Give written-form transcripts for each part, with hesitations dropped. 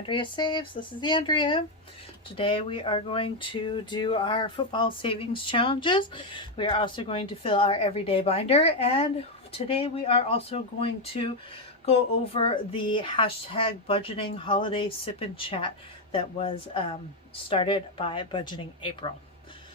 Andrea Saves. This is Andrea. Today we are going to do our football savings challenges. We are also going to fill our everyday binder, and today we are also going to go over the hashtag budgeting holiday sip and chat that was started by Budgeting April.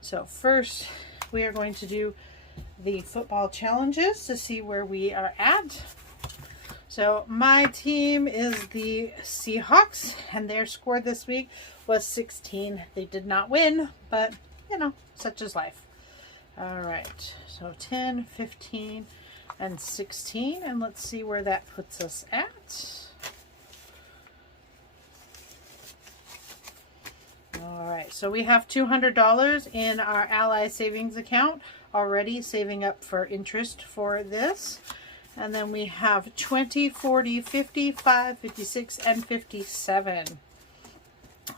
So first we are going to do the football challenges to see where we are at. So my team is the Seahawks, and their score this week was 16. They did not win, but you know, such is life. All right, so 10, 15, and 16, and let's see where that puts us at. All right, so we have $200 in our Ally savings account already, saving up for interest for this. And then we have 20, 40, 55, 56, and 57.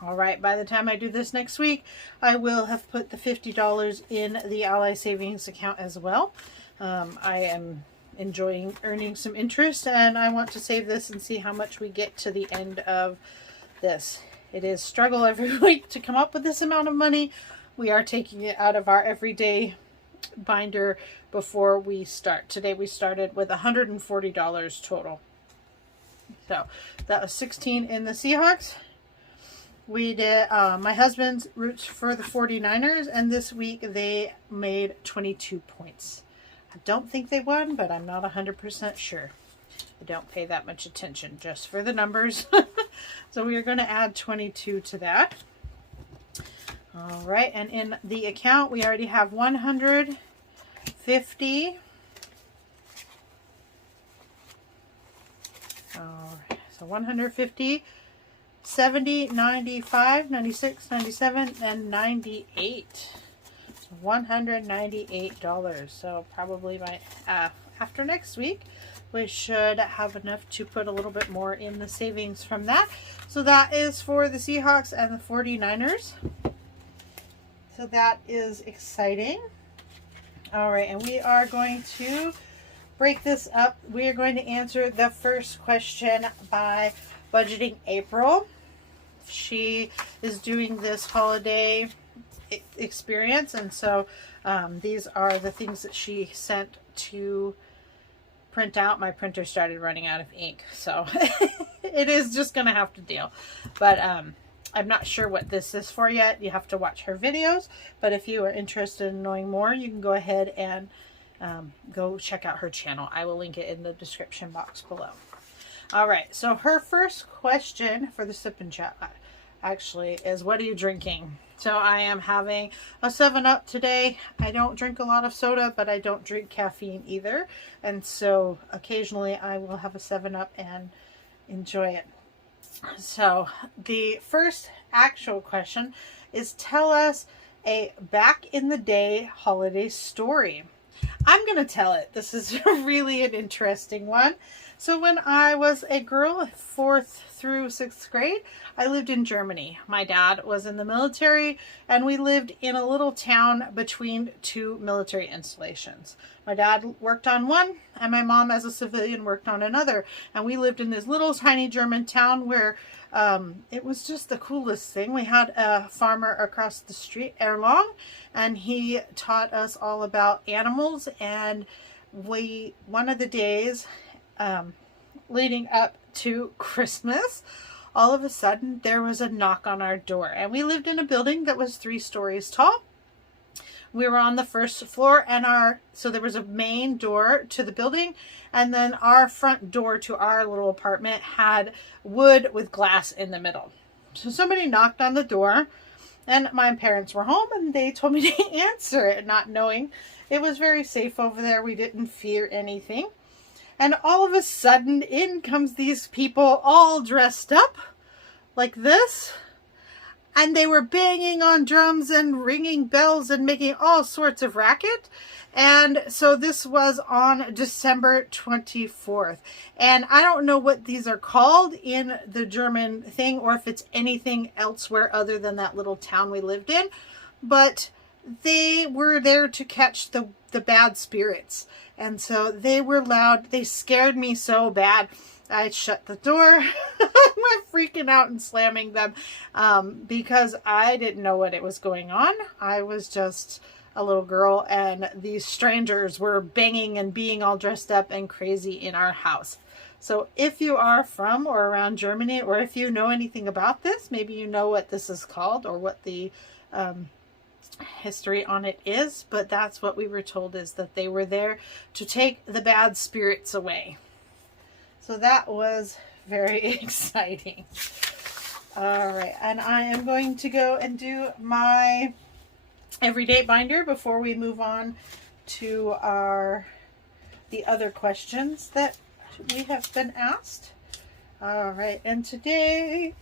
All right, by the time I do this next week, I will have put the $50 in the Ally savings account as well. I am enjoying earning some interest, and I want to save this and see how much we get to the end of this. It is struggle every week to come up with this amount of money. We are taking it out of our everyday binder before we start. Today we started with $140 total. So that was 16 in the Seahawks. We did my husband's roots for the 49ers, and this week they made 22 points. I don't think they won, but I'm not 100% sure. I don't pay that much attention, just for the numbers. So we are going to add 22 to that. All right, and in the account we already have 150. All right, so 150, 70, 95, 96, 97, and 98. So $198. So probably by after next week, we should have enough to put a little bit more in the savings from that. So that is for the Seahawks and the 49ers. So that is exciting. All right, and we are going to break this up. We are going to answer the first question by Budgeting April. She is doing this holiday experience, and so these are the things that she sent to print out. My printer started running out of ink, so it is just gonna have to deal. But I'm not sure what this is for yet. You have to watch her videos, but if you are interested in knowing more, you can go ahead and go check out her channel. I will link it in the description box below. All right, so her first question for the sip and chat actually is, what are you drinking? So I am having a 7-Up today. I don't drink a lot of soda, but I don't drink caffeine either. And so occasionally I will have a 7-Up and enjoy it. So the first actual question is, tell us a back in the day holiday story. I'm going to tell it. This is really an interesting one. So when I was a girl, 4th through 6th grade, I lived in Germany. My dad was in the military, and we lived in a little town between two military installations. My dad worked on one, and my mom as a civilian worked on another. And we lived in this little tiny German town where it was just the coolest thing. We had a farmer across the street, Erlong, and he taught us all about animals. And one of the days leading up to Christmas, all of a sudden there was a knock on our door, and we lived in a building that was 3 stories tall. We were on the 1st floor, and so there was a main door to the building, and then our front door to our little apartment had wood with glass in the middle. So somebody knocked on the door, and my parents were home, and they told me to answer it, not knowing it was very safe over there. We didn't fear anything. And all of a sudden, in comes these people all dressed up like this. And they were banging on drums and ringing bells and making all sorts of racket. And so this was on December 24th. And I don't know what these are called in the German thing, or if it's anything elsewhere other than that little town we lived in. But they were there to catch the bad spirits. And so they were loud. They scared me so bad. I shut the door. I went freaking out and slamming them because I didn't know what it was going on. I was just a little girl, and these strangers were banging and being all dressed up and crazy in our house. So if you are from or around Germany, or if you know anything about this, maybe you know what this is called or what the history on it is, but that's what we were told, is that they were there to take the bad spirits away. So that was very exciting. All right, and I am going to go and do my everyday binder before we move on to the other questions that we have been asked. All right, and today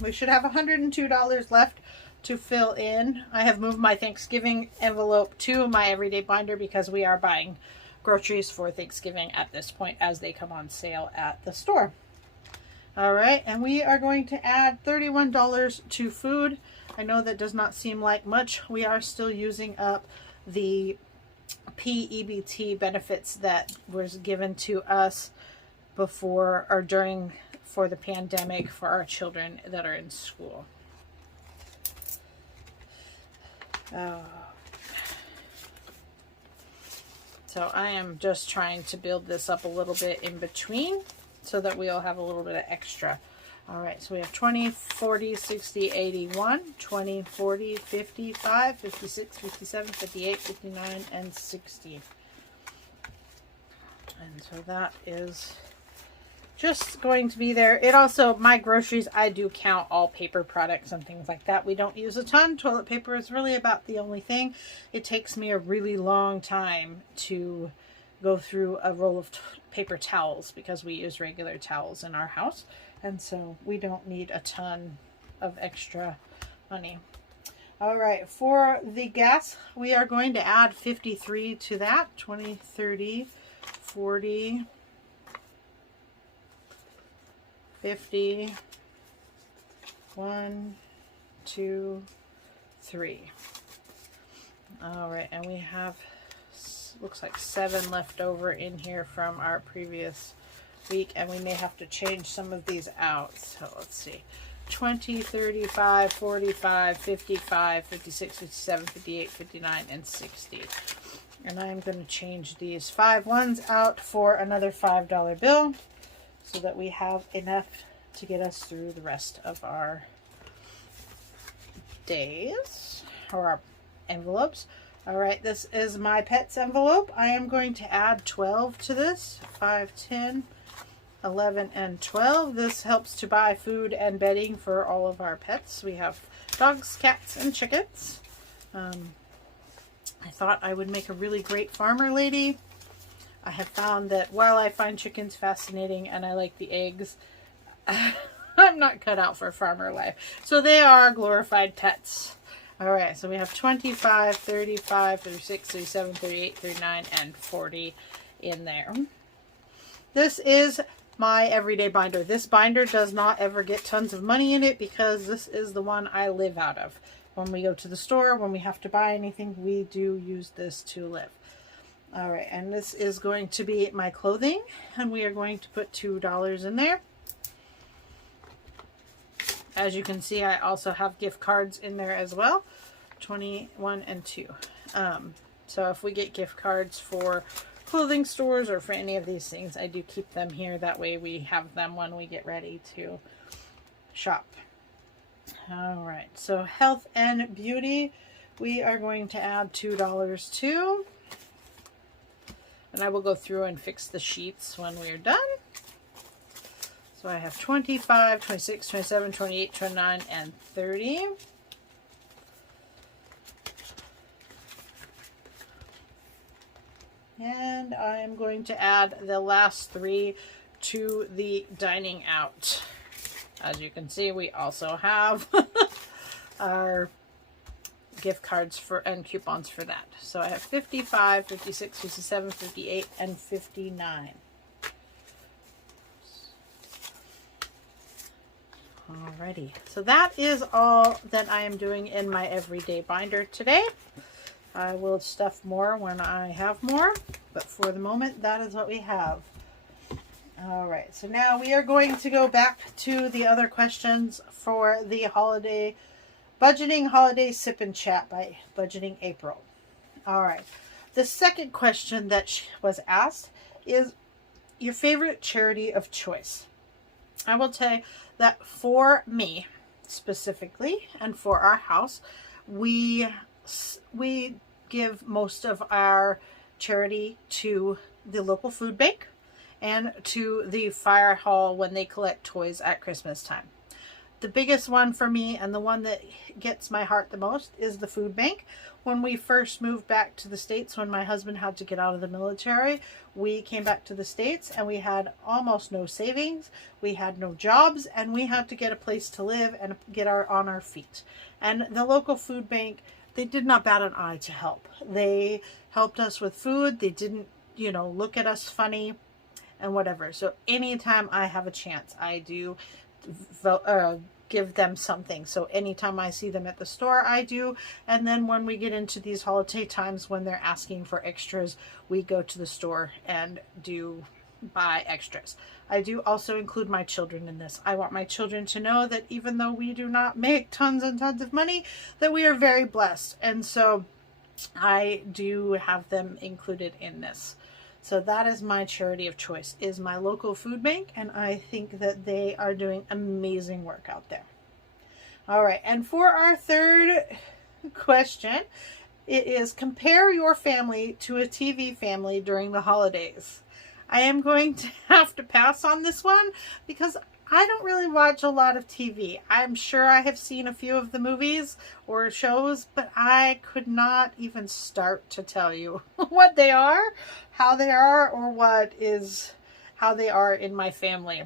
we should have $102 left to fill in. I have moved my Thanksgiving envelope to my everyday binder because we are buying groceries for Thanksgiving at this point as they come on sale at the store. All right, and we are going to add $31 to food. I know that does not seem like much. We are still using up the PEBT benefits that was given to us before or during for the pandemic for our children that are in school. So I am just trying to build this up a little bit in between so that we'll have a little bit of extra. All right, so we have 20, 40, 60, 81, 20, 40, 55, 56, 57, 58, 59, and 60. And so that is just going to be there. It also, my groceries, I do count all paper products and things like that. We don't use a ton. Toilet paper is really about the only thing. It takes me a really long time to go through a roll of paper towels because we use regular towels in our house. And so we don't need a ton of extra money. All right, for the gas, we are going to add 53 to that. 20, 30, 40, 50, 1, 2, 3. All right, and we have, looks like 7 left over in here from our previous week, and we may have to change some of these out. So let's see. 20, 35, 45, 55, 56, 57, 58, 59, and 60. And I'm going to change these 5 ones out for another $5 bill so that we have enough to get us through the rest of our days or our envelopes. All right, this is my pets envelope. I am going to add 12 to this. 5, 10, 11, and 12. This helps to buy food and bedding for all of our pets. We have dogs, cats, and chickens. I thought I would make a really great farmer lady. I have found that while I find chickens fascinating and I like the eggs, I'm not cut out for farmer life. So they are glorified pets. All right, so we have 25, 35, 36, 37, 38, 39, and 40 in there. This is my everyday binder. This binder does not ever get tons of money in it because this is the one I live out of. When we go to the store, when we have to buy anything, we do use this to live. All right, and this is going to be my clothing, and we are going to put $2 in there. As you can see, I also have gift cards in there as well, 21 and 2. So if we get gift cards for clothing stores or for any of these things, I do keep them here. That way we have them when we get ready to shop. All right, so health and beauty, we are going to add $2 to. And I will go through and fix the sheets when we're done. So I have 25, 26, 27, 28, 29, and 30. And I'm going to add the last 3 to the dining out. As you can see, we also have our gift cards for and coupons for that. So I have 55, 56, 57, 58, and 59. Alrighty, so that is all that I am doing in my everyday binder today. I will stuff more when I have more, but for the moment, that is what we have. All right, so now we are going to go back to the other questions for the holiday budgeting holiday sip and chat by Budgeting April. All right, the second question that was asked is your favorite charity of choice. I will tell you that for me specifically and for our house, we give most of our charity to the local food bank and to the fire hall when they collect toys at Christmas time. The biggest one for me and the one that gets my heart the most is the food bank. When we first moved back to the States, when my husband had to get out of the military, we came back to the States and we had almost no savings. We had no jobs and we had to get a place to live and get on our feet. And the local food bank, they did not bat an eye to help. They helped us with food. They didn't, look at us funny and whatever. So anytime I have a chance, I do give them something. So anytime I see them at the store, I do. And then when we get into these holiday times when they're asking for extras, we go to the store and do buy extras. I do also include my children in this. I want my children to know that even though we do not make tons and tons of money, that we are very blessed. And so I do have them included in this. So that is my charity of choice, is my local food bank, and I think that they are doing amazing work out there. All right, and for our third question, it is compare your family to a TV family during the holidays. I am going to have to pass on this one because I don't really watch a lot of TV. I'm sure I have seen a few of the movies or shows, but I could not even start to tell you what they are, how they are, or how they are in my family.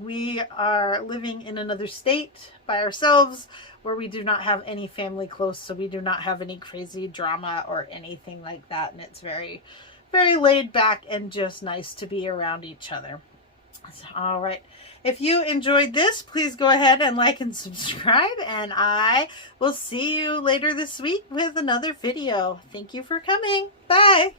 We are living in another state by ourselves where we do not have any family close, so we do not have any crazy drama or anything like that, and it's very, very laid back and just nice to be around each other. All right. If you enjoyed this, please go ahead and like and subscribe, and I will see you later this week with another video. Thank you for coming. Bye.